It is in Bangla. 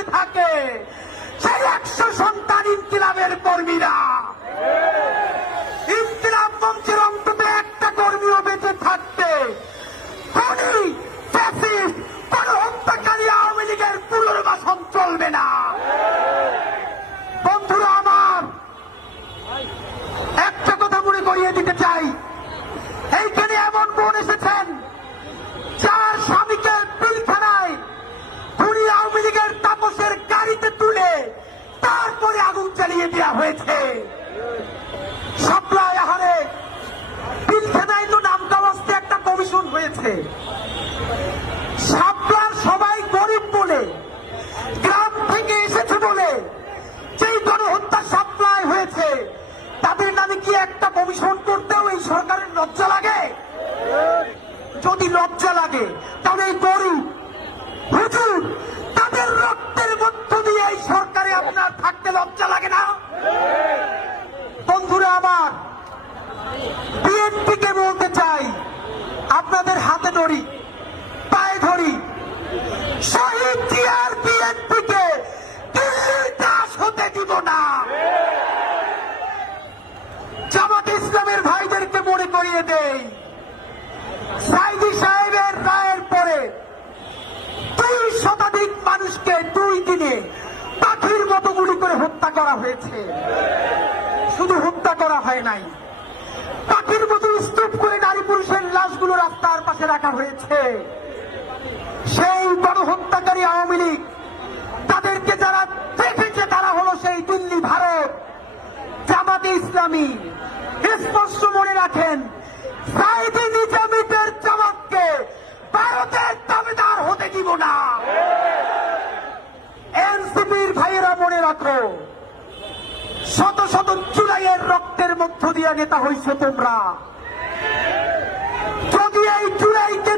করে থাকে সেই 100 সন্তান ইনকিলাবের কর্মীরা। ইনকিলাব মঞ্চের অন্তত একটা কর্মীও বেঁচে থাকতে খুনি ফ্যাসিস্ট গণহত্যাকারী আওয়ামী লীগের পুনর্বাসন চলবে না। বন্ধুরা আমার, একটা কথা মনে করিয়ে দিতে চাই, এইখানে এমন বোন এসেছেন যার স্বামীকে পিলখানায় খুনি আওয়ামী লীগের তাপসের গাড়িতে তুলে তারপরে আগুন জ্বালিয়ে দেওয়া হয়েছে। সাপ্লাই আহারে পিলখানায় তো নাম কাওয়াজতে একটা কমিশন হয়েছে। সাপ্লার সবাই গরিব বলে, গ্রাম থেকে এসেছে বলে যেই গণহত্যা সাপ্লাই হয়েছে, তাদের নামে কি একটা কমিশন করতেও এই সরকারের লজ্জা লাগে? যদি লজ্জা লাগে তাহলে এই গরিব হুজুর তাদের রক্তের মধ্য দিয়ে এই সরকারে আপনার থাকতে লজ্জা লাগে না? বন্ধুরা আমার, বিএনপিকে বলতে চাই, আপনাদের হাতে ধরি, পায়ে ধরি, শহীদ জিয়ার বিএনপিকে দিল্লির দাস হতে দিব না। জামাত ইসলামের ভাইদেরকে মনে করিয়ে দেই, সাইদি সাহেবের রায়ের পরে 2 শতাধিক মানুষকে 2 দিনে পাখির মতো গুলি করে হত্যা করা হয়েছে। শুধু হত্যা করা হয় নাই, পাখির মতো স্তূপ করে নারী পুরুষের লাশগুলো রাস্তার পাশে রাখা হয়েছে। সেই গণহত্যাকারী আওয়ামী লীগ, তাদেরকে যারা দেখেছে তারা হলো সেই দিল্লি ভারত। জামাতে ইসলামী স্পষ্ট মনে রাখেন, সাইদি নিজামীদের জামাতকে ভারতের দাবিদার হতে দিব না। এনসিপির ভাইয়েরা মনে রাখো, শত শত জুলাইয়ের রক্তের মধ্য দিয়ে নেতা হইছো তোমরা। যদি এই জুলাইকে